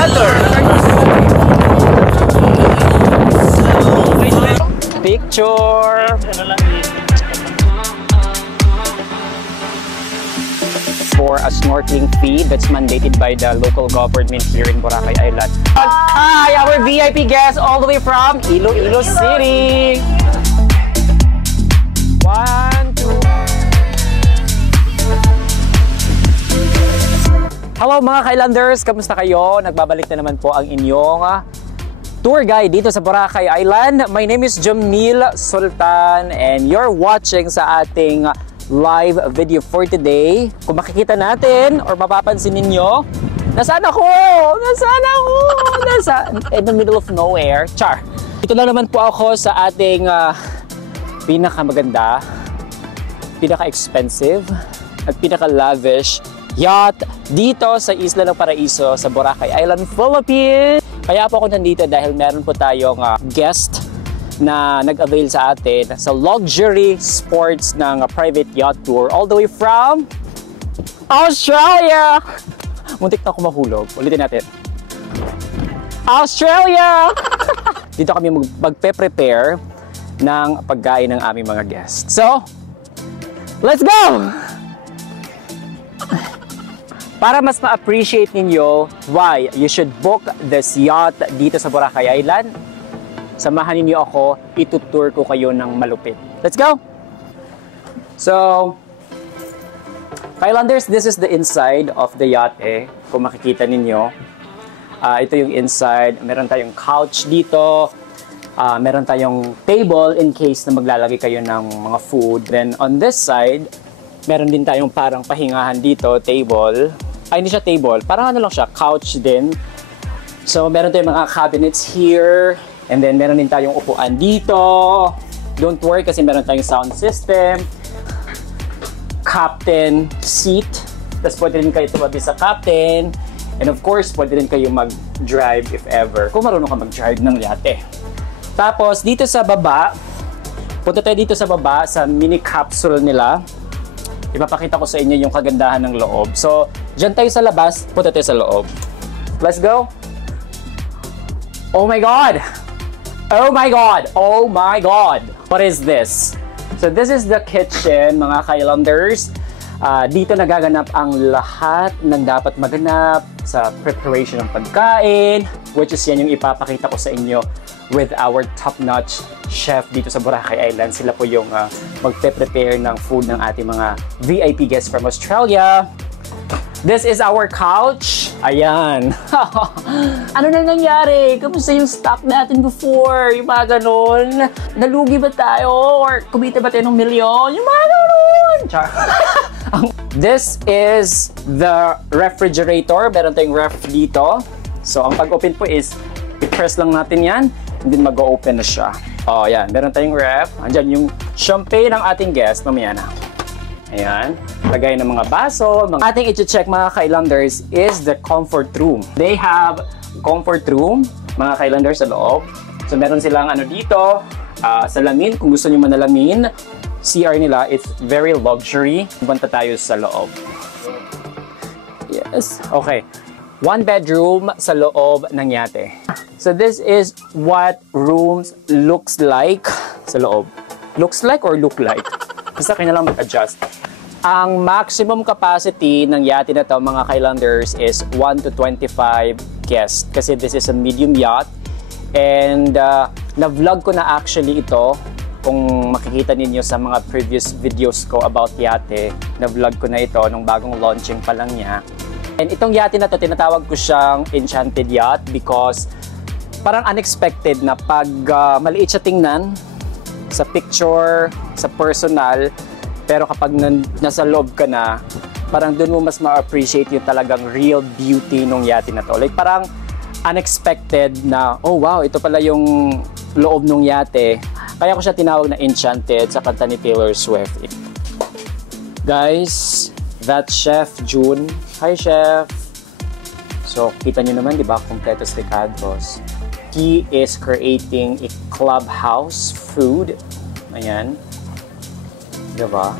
Mother! Picture! For a snorkeling fee that's mandated by the local government here in Boracay Island. Hi, our VIP guest all the way from Iloilo City. 1, 2. Hello mga Kailanders, kamusta kayo? Nagbabalik na naman po ang inyong tour guide dito sa Boracay Island. My name is Jamil Sultan and you're watching sa ating live video for today. Kung makikita natin or mapapansin ninyo, nasaan ako? Nasa in the middle of nowhere. Char. Dito lang naman po ako sa ating pinakamaganda, pinaka-expensive at pinaka-lavish yacht dito sa Isla ng Paraiso sa Boracay Island, Philippines. Kaya po ako nandito dahil meron po tayong guest na nag-avail sa atin sa luxury sports ng private yacht tour all the way from Australia. Muntik na ako mahulog. Ulitin natin. Australia! Dito kami magpe-prepare ng pagkain ng aming mga guests. So, let's go! Para mas ma-appreciate ninyo why you should book this yacht dito sa Boracay Island, samahan ninyo ako, itutour ko kayo ng malupit. Let's go! So, Islanders, this is the inside of the yacht kung makikita ninyo. Ito yung inside. Meron tayong couch dito. Meron tayong table in case na maglalagay kayo ng mga food. Then on this side, meron din tayong parang pahingahan dito, table. Ay, hindi siya table. Parang ano lang siya, couch din. So, meron tayong mga cabinets here. And then, meron din tayong upuan dito. Don't worry kasi meron tayong sound system. Captain seat. Tapos pwede rin kayo tumabi sa captain. And of course, pwede rin kayo mag-drive if ever. Kung marunong ka mag-drive ng yate. Tapos, dito sa baba, punta tayo dito sa baba sa mini capsule nila. Ipapakita ko sa inyo yung kagandahan ng loob. So, dyan tayo sa labas, punta tayo sa loob. Let's go! Oh my God! Oh my God! Oh my God! What is this? So this is the kitchen, mga Kailanders. Dito nagaganap ang lahat ng dapat maganap sa preparation ng pagkain, which is yan yung ipapakita ko sa inyo with our top-notch chef dito sa Boracay Island. Sila po yung magpe-prepare ng food ng ating mga VIP guests from Australia. This is our couch. Ayan. Ano na nangyari? Kamusta yung stock natin before? Yung mga ganun. Nalugi ba tayo? Or kumita ba tayo ng milyon? Yung mga ganun. Char. This is the refrigerator. Meron tayong ref dito. So, ang pag-open po is, i-press lang natin yan. And then mag-open na siya. Oh, yan. Meron tayong ref. Andyan yung champagne ng ating guest. Mamaya na. Ayan. Lagay ng mga baso. Ating i-check mga Kailanders is the comfort room. They have comfort room, mga Kailanders sa loob. So meron silang ano dito, salamin kung gusto niyo manalamin. CR nila, it's very luxury. Punta tayo sa loob. Yes. Okay. One bedroom sa loob ng yate. So this is what rooms looks like sa loob. Looks like or look like? Basta kayo na lang mag-adjust. Ang maximum capacity ng yate na to, mga Kailanders, is 1 to 25 guests. Kasi this is a medium yacht. And na-vlog ko na actually ito. Kung makikita ninyo sa mga previous videos ko about yate, na-vlog ko na ito nung bagong launching pa lang niya. And itong yate na to, tinatawag ko siyang Enchanted Yacht because parang unexpected na pag maliit siya tingnan sa picture, sa personal, pero kapag nasa loob ka na, parang doon mo mas ma-appreciate yung talagang real beauty nung yate na to. Like parang unexpected na, oh wow, ito pala yung loob nung yate. Kaya ko siya tinawag na Enchanted sa kanta ni Taylor Swift. Guys, that's Chef June. Hi, Chef! So, kita nyo naman, di ba? Completos Ricardos. He is creating a clubhouse food. Ayan. Diba?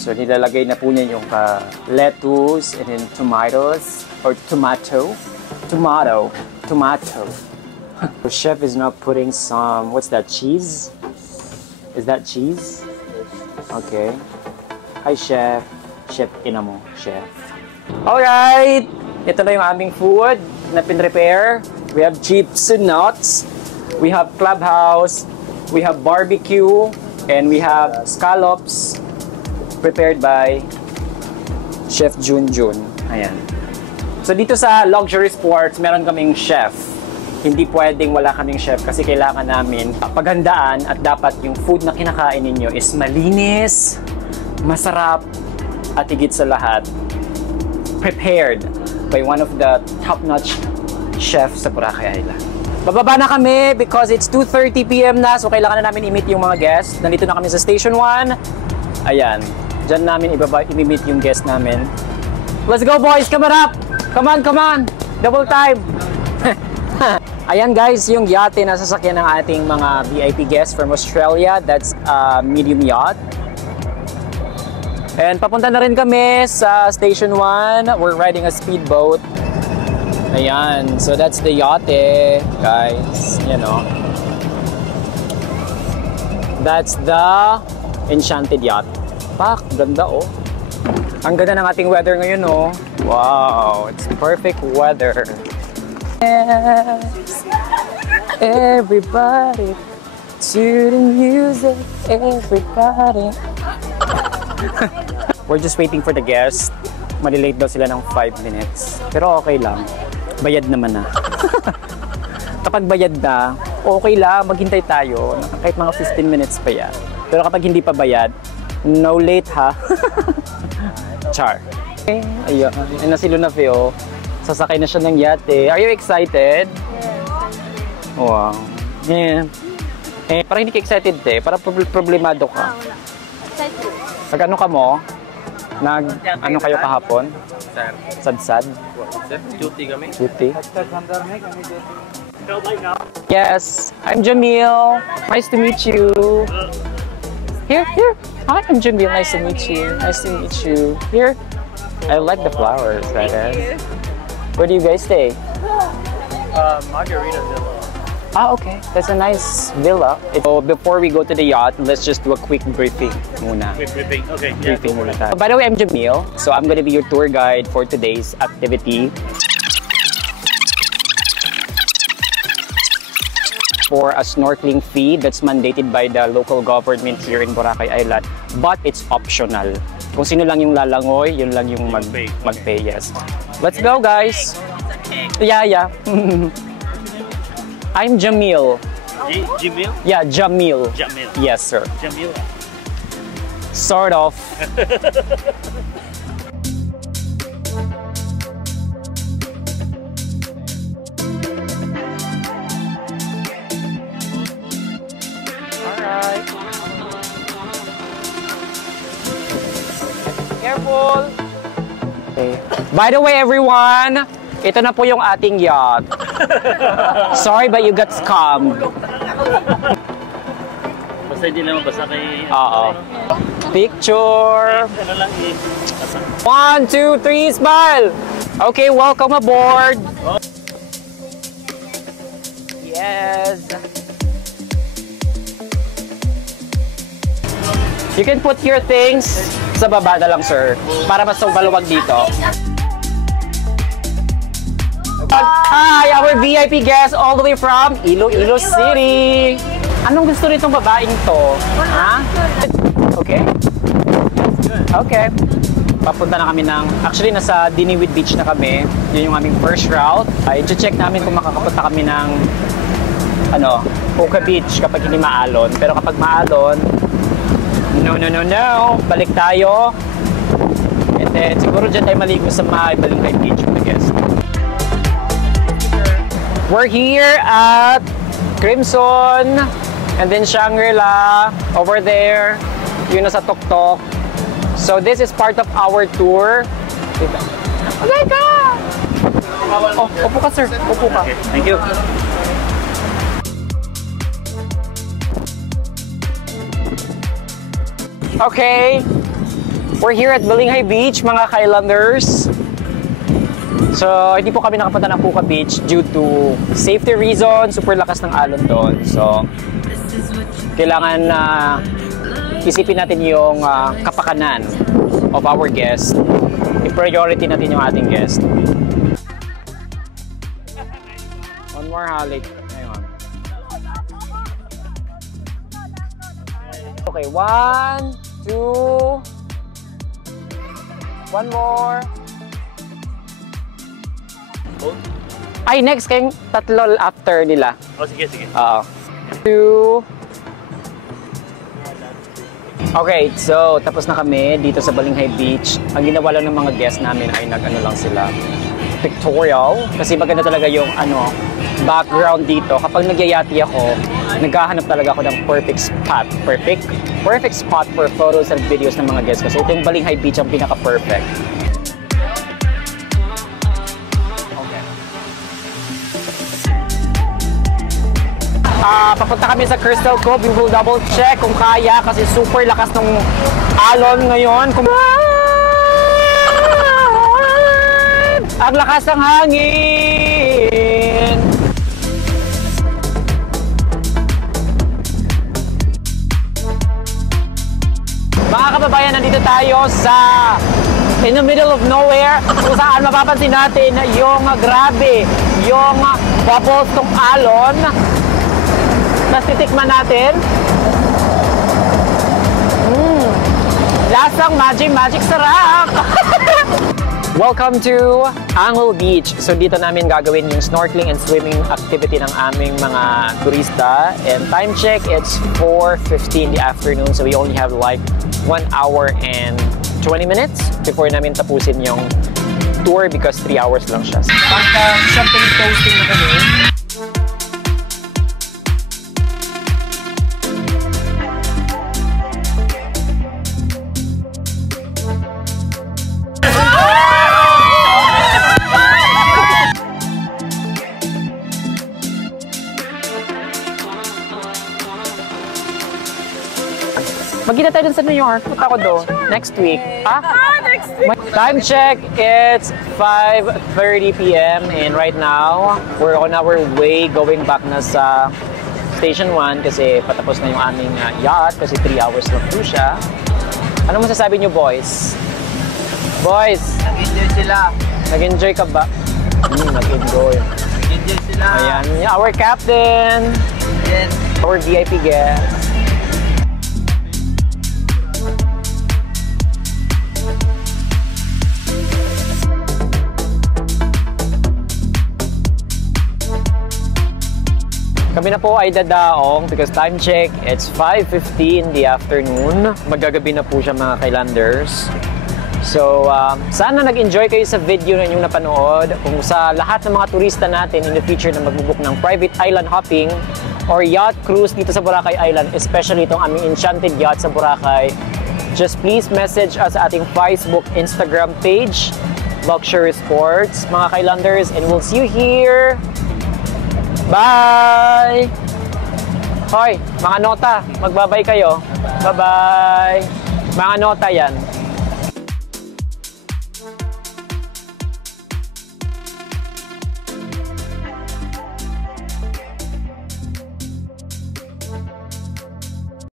So, nilalagay na po niya yung lettuce and then tomatoes or tomato. The chef is now putting some, what's that, cheese? Is that cheese? Okay. Hi, chef. Chef Inamo, chef. Alright! Ito na yung aming food na pin-prepare. We have chips and nuts. We have clubhouse. We have barbecue. And we have scallops prepared by Chef Junjun. Ayan. So dito sa Luxury Sports, meron kaming chef. Hindi pwedeng wala kaming chef kasi kailangan namin paghandaan at dapat yung food na kinakain ninyo is malinis, masarap, at higit sa lahat, prepared by one of the top-notch chefs sa Boracay Island. Bababa na kami because it's 2:30 PM na, so kailangan na namin i-meet yung mga guests. Nandito na kami sa Station 1. Ayan, dyan namin i-meet yung guest namin. Let's go boys, come on up! Come on! Double time! Ayan guys, yung yate na sasakyan ng ating mga VIP guests from Australia. That's a medium yacht. And papunta na rin kami sa Station 1. We're riding a speedboat. Ayan, so that's the yate, guys. You know. That's the Enchanted Yacht. Pak, ganda oh. Ang ganda ng ating weather ngayon oh. Wow, it's perfect weather. Yes, everybody to the music, everybody. We're just waiting for the guests. Malilate daw sila ng 5 minutes. Pero okay lang. Bayad naman na. Kapag bayad na, okay lang, maghintay tayo. Kahit mga 15 minutes pa yan. Pero kapag hindi pa bayad, no late ha. Char. Okay, ayun. Ayun na si Luna Feo. Sasakay na siya ng yate. Are you excited? Yeah. Wow. Yeah. Parang hindi ka excited parang problemado ka. Excited. Nag-ano ka mo? Ano kayo kahapon? Sad-sad? Duty kami. Duty? Yes, I'm Jamil. Nice to meet you. Here. Hi, I'm Jamil. Nice to meet you. Nice to meet you. Here. I like the flowers right there. Where do you guys stay? Margarita Villa. Ah, okay. That's a nice villa. So before we go to the yacht, let's just do a quick briefing muna. Quick briefing. Okay. Briefing muna tayo. By the way, I'm Jamil. So I'm gonna be your tour guide for today's activity. For a snorkeling fee that's mandated by the local government here in Boracay Island, but it's optional. Kung sino lang yung lalangoy, yun lang yung mag-pay, yes. Let's go, guys! Yeah. I'm Jamil. Jamil? Yeah, Jamil. Jamil. Yes, sir. Jamil. Sort of. Alright. Careful. Okay. By the way, everyone, ito na po yung ating yacht. Sorry, but you got scammed. Basta hindi naman basta kay... Oo. Picture. Ano lang 1, 2, 3, smile! Okay, welcome aboard! Yes! You can put your things sa baba na lang, sir. Para mas maluwag dito. Hi, our VIP guest all the way from Iloilo City. Anong gusto nitong babaeng to? Ha? Okay. Okay. Papunta na kami actually nasa Diniwid Beach na kami. Yun yung aming first route. I-check namin kung makakapunta kami ng Puka Beach kapag hindi maalon. Pero kapag maalon, no. Balik tayo. And then siguro dyan tayo maligo sa Balingay Beach, I guess. We're here at Crimson and then Shangri-La over there. Yun nasa Tok-Tok. So this is part of our tour. Okay ka! Upo ka, sir. Upo ka. Okay, thank you. Okay. We're here at Balinghay Beach, mga Kailanders. So, hindi po kami nakapunta ng Puka Beach due to safety reasons. Super lakas ng alon doon. So, kailangan na isipin natin yung kapakanan of our guest. I-priority natin yung ating guest. One more halik. Ayun. Okay, 1, 2. One more. Ay, next kayong tatlo after nila. Oh, sige, sige. Oo. 2. Okay, so tapos na kami dito sa Balinghay Beach. Ang ginawa lang ng mga guests namin ay nag-ano lang sila, pictorial. Kasi maganda talaga yung background dito. Kapag nagyayati ako, naghahanap talaga ako ng perfect spot for photos and videos ng mga guests. Kasi ito yung Balinghay Beach ang pinaka-perfect. Papunta kami sa Crystal Cove. We will double check kung kaya kasi super lakas ng alon ngayon. Ang lakas ng hangin! Mga kababayan, nandito tayo sa in the middle of nowhere kung saan mapapansin natin yung grabe, yung bubbles ng alon. Tapos titikman natin. Lasang magic sarap! Welcome to Angel Beach. So dito namin gagawin yung snorkeling and swimming activity ng aming mga turista. And time check, it's 4:50 in the afternoon. So we only have like 1 hour and 20 minutes before namin tapusin yung tour because 3 hours lang siya. Pagka something toasting na kami, magkita tayo dun sa New York. Punta ako doon. Next week. Next week. Time check, it's 5:30 p.m. and right now, we're on our way going back na sa Station 1 kasi patapos na yung aming yacht kasi 3 hours lang po siya. Ano masasabi niyo, boys? Boys! Nag-enjoy sila. Nag-enjoy ka ba? Nag-enjoy. Nag-enjoy sila. Ayan, our captain. Yes. Our VIP guest. Kami na po ay dadaong because time check, it's 5:50 in the afternoon. Magagabi na po siya mga Kailanders. So, sana nag-enjoy kayo sa video na inyong napanood. Kung sa lahat ng mga turista natin in the future na magbubuk ng private island hopping or yacht cruise dito sa Boracay Island, especially itong aming enchanted yacht sa Boracay, just please message us sa ating Facebook, Instagram page, Luxury Sports, mga Kailanders, and we'll see you here. Bye! Hoy, mga nota, magbabay kayo. Bye-bye! Mga nota yan.